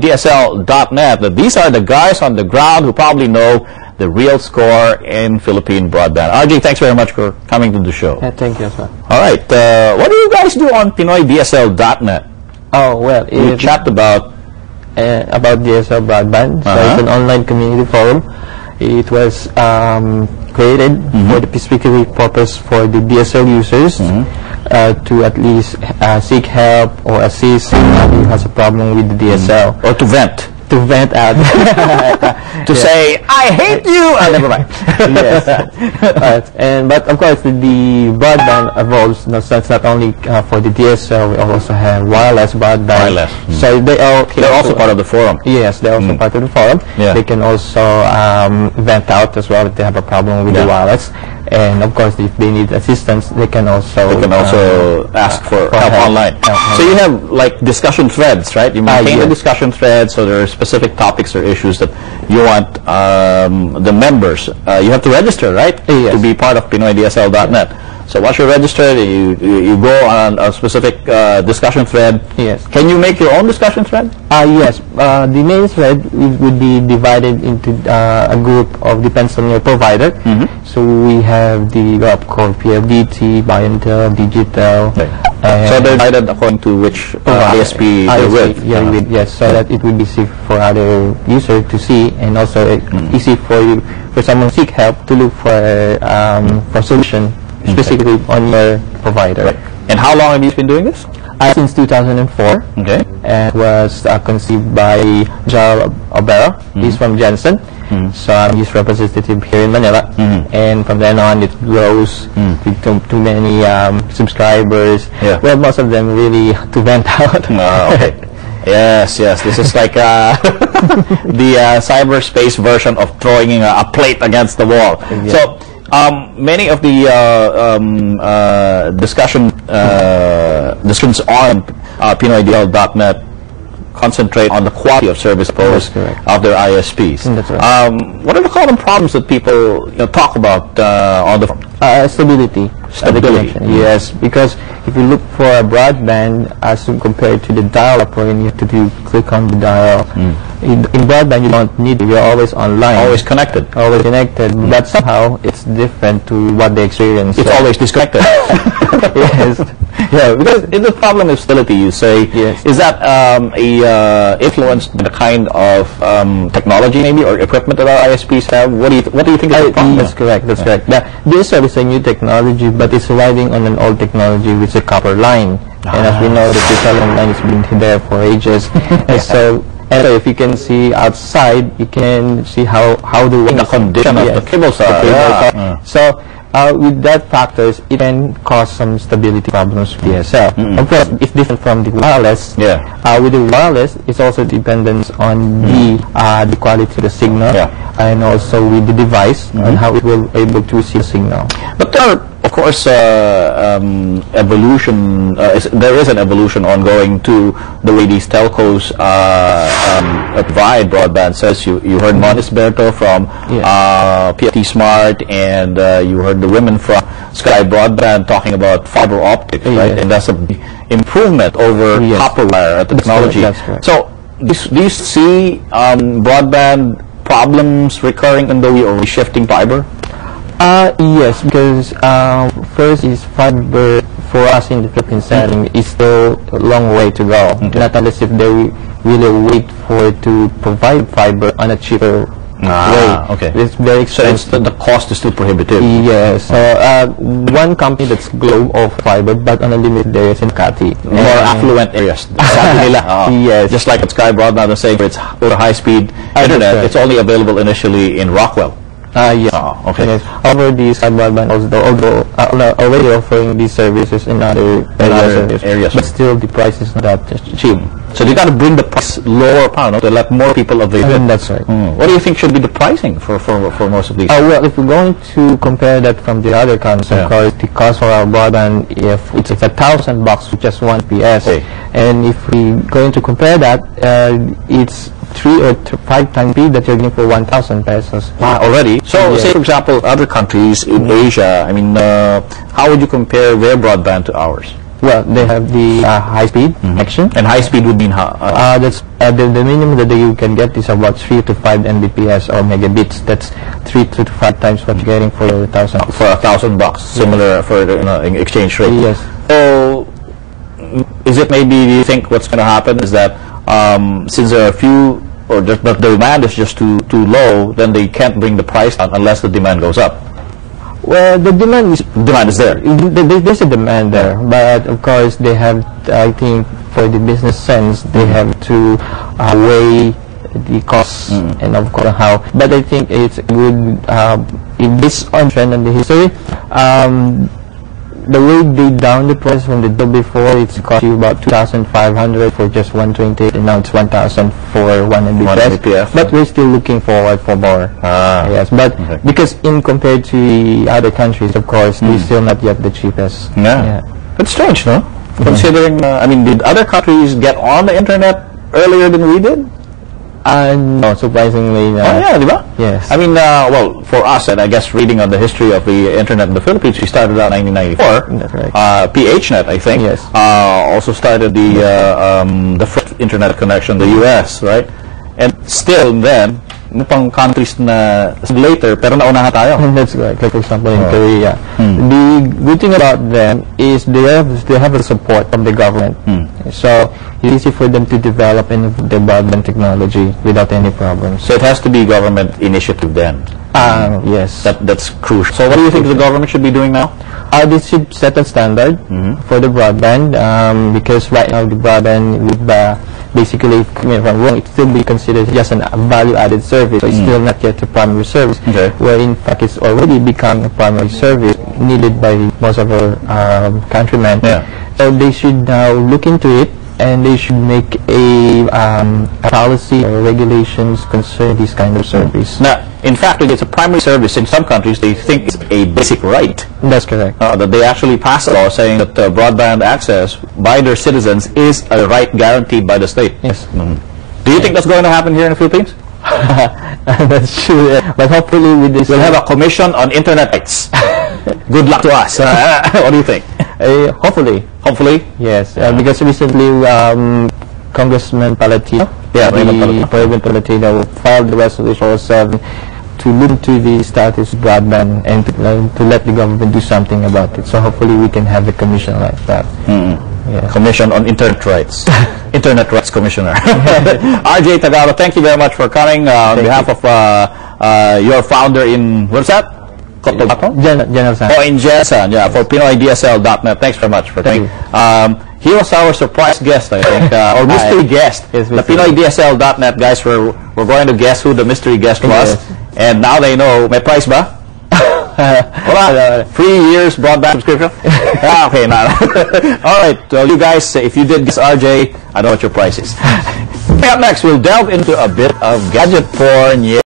PinoyDSL.net that these are the guys on the ground who probably know the real score in Philippine broadband. RJ, thanks very much for coming to the show. Yeah, thank you as well. All right, what do you guys do on PinoyDSL.net? Oh, well, We chat about DSL broadband. So it's an online community forum. It was created for the specific purpose for the DSL users to at least seek help or assist somebody who has a problem with the DSL. Or to vent. To vent out. To say, I hate you! Never mind. Yes. But of course, the broadband evolves. So it's not only for the DSL, we also have wireless broadband. Wireless. So they're also part of the forum. Yes, they're also part of the forum. Yeah. They can also vent out as well if they have a problem with the wireless. And of course, if they need assistance, they can also ask for help online. So you have like discussion threads, right? You maintain a discussion thread, so there are specific topics or issues that you want the members. You have to register, right? Yes. To be part of PinoyDSL.net. So once you're registered, you go on a specific discussion thread. Yes. Can you make your own discussion thread? Yes. The main thread would be divided into a group of depends on your provider. So we have the group called PLDT, Intel, Digital. So they're divided according to which ISP they're with. Yes. So that it would be safe for other users to see, and also easy for someone to seek help to look for solution. Specifically on your provider. Right. And how long have you been doing this? Since 2004. Okay. And was conceived by Joel Obera. He's from Jensen. So I'm his representative here in Manila. And from then on, it grows with too many subscribers. Well, most of them really to vent out. Okay. Yes. This is like the cyberspace version of throwing a plate against the wall. So. Many of the discussions on PinoyDSL.net concentrate on the quality of service posed of their ISPs. That's right. What are the common problems that people talk about on the forum? Stability. Yes, because if you look for a broadband as compared to the dial-up, where you have to click on the dial, in broadband you don't need it. You're always online. Always connected. Always connected. But somehow it's different to what they experience. It's always disconnected. Yes. Yeah, because the problem with stability, you say, is that influenced by the kind of technology maybe or equipment that our ISPs have? What do you think is the problem? That's correct. That's correct. This is a new technology, but it's riding on an old technology, which is a copper line. And as we know, the telephone line has been there for ages. So if you can see outside, you can see how the condition of the cables are. So with that factors, it can cause some stability problems with DSL. Of course, it's different from the wireless. With the wireless, it's also dependent on the quality of the signal, and also with the device and how it will able to receive signal. But there are, of course, evolution. There is an evolution ongoing to the way these telcos provide broadband. Says you heard Monisberto from PLDT Smart, and you heard the women from Sky Broadband talking about fiber optics, right? And that's an improvement over copper wire technology. That's correct. So do you see broadband problems recurring in the way or shifting fiber? Yes, because first is fiber for us in the Philippine setting is still a long way to go. Not unless if they really wait for it to provide fiber on a cheaper way. It's very expensive. So the cost is still prohibitive. Yes. So one company that's globe of fiber, but on a limited areas in BATI. More affluent areas. Yes. Just like what Sky Broadband is saying, for its high-speed internet, it's only available initially in Rockwell. Okay. Over the Sky Broadband, although already offering these services in other areas, but still the price is not that cheap. So they got to bring the price lower to let more people avail it. That's right. What do you think should be the pricing for most of these? Well, if we're going to compare that from the other countries, of course, the cost for our broadband, if it's $1,000 with just one PS, and if we're going to compare that, it's 3 or 5 times speed that you're getting for 1,000 pesos. Already? So, say for example, other countries in Asia, I mean, how would you compare their broadband to ours? Well, they have the high-speed connection. And high-speed would mean how? That's the minimum that you can get is about 3 to 5 Mbps or megabits. That's 3 to 5 times what you're getting for $1,000. For $1,000, similar for the exchange rate. Yes. So, is it maybe, do you think what's going to happen is that since there are few, or the demand is just too low, then they can't bring the price down unless the demand goes up? Well, the demand is there. There's a demand there, but of course they have, I think, for the business sense, they have to weigh the costs and of course how. But I think it's good, based on trend and the history, the way they down the price from the day before, it's cost you about 2,500 for just 128, and now it's 1,000 for 1 Mbps. But we're still looking forward for more. Yes, but because in compared to the other countries, of course, they're still not yet the cheapest. Yeah. It's strange, no? Considering, I mean, did other countries get on the internet earlier than we did? No, surprisingly. Oh, yeah, diba? Yes. I mean, well, for us, and I guess reading on the history of the internet in the Philippines, we started out in 1994. That's right. PHNet, I think. Yes. Also started the first internet connection in the U.S., right? And still then, pang countries na later, pero naunahan tayo. That's right. Like for example in Korea. The good thing about them is they have the support from the government. So it's easy for them to develop in the broadband technology without any problems. So it has to be government initiative then. Yes. That's crucial. So what do you think the government should be doing now? They should set a standard for the broadband because right now the broadband with basically, if I'm wrong, it still be considered just a value-added service. So it's still not yet a primary service, where in fact it's already become a primary service needed by most of our countrymen. So they should now look into it, and they should make a policy or regulations concerning this kind of service. Now, in fact, it's a primary service. In some countries, they think it's a basic right. That's correct. That they actually pass a law saying that broadband access by their citizens is a right guaranteed by the state. Yes. Do you think that's going to happen here in the Philippines? That's true. But hopefully with this... We'll have a commission on internet rights. Good luck to us. What do you think? Hopefully. Hopefully? Yes. Because recently Congressman Palatino, President Palatino filed the resolution 07 to look into the status of broadband and to let the government do something about it. So hopefully we can have a commission like that. Commission on Internet Rights. Internet Rights Commissioner. RJ Tagalo, thank you very much for coming on behalf of your founder in, what's that? General San. Oh, in Jensen, yeah, for PinoyDSL.net. Thanks very much for coming. He was our surprise guest, I think, or mystery guest. Yes, the PinoyDSL.net guys were going to guess who the mystery guest was, and now they know. May price ba? Wala. 3 years broadband subscription? Okay, now. All right, so you guys, if you did guess RJ, I know what your price is. Up next, we'll delve into a bit of gadget porn. Yeah.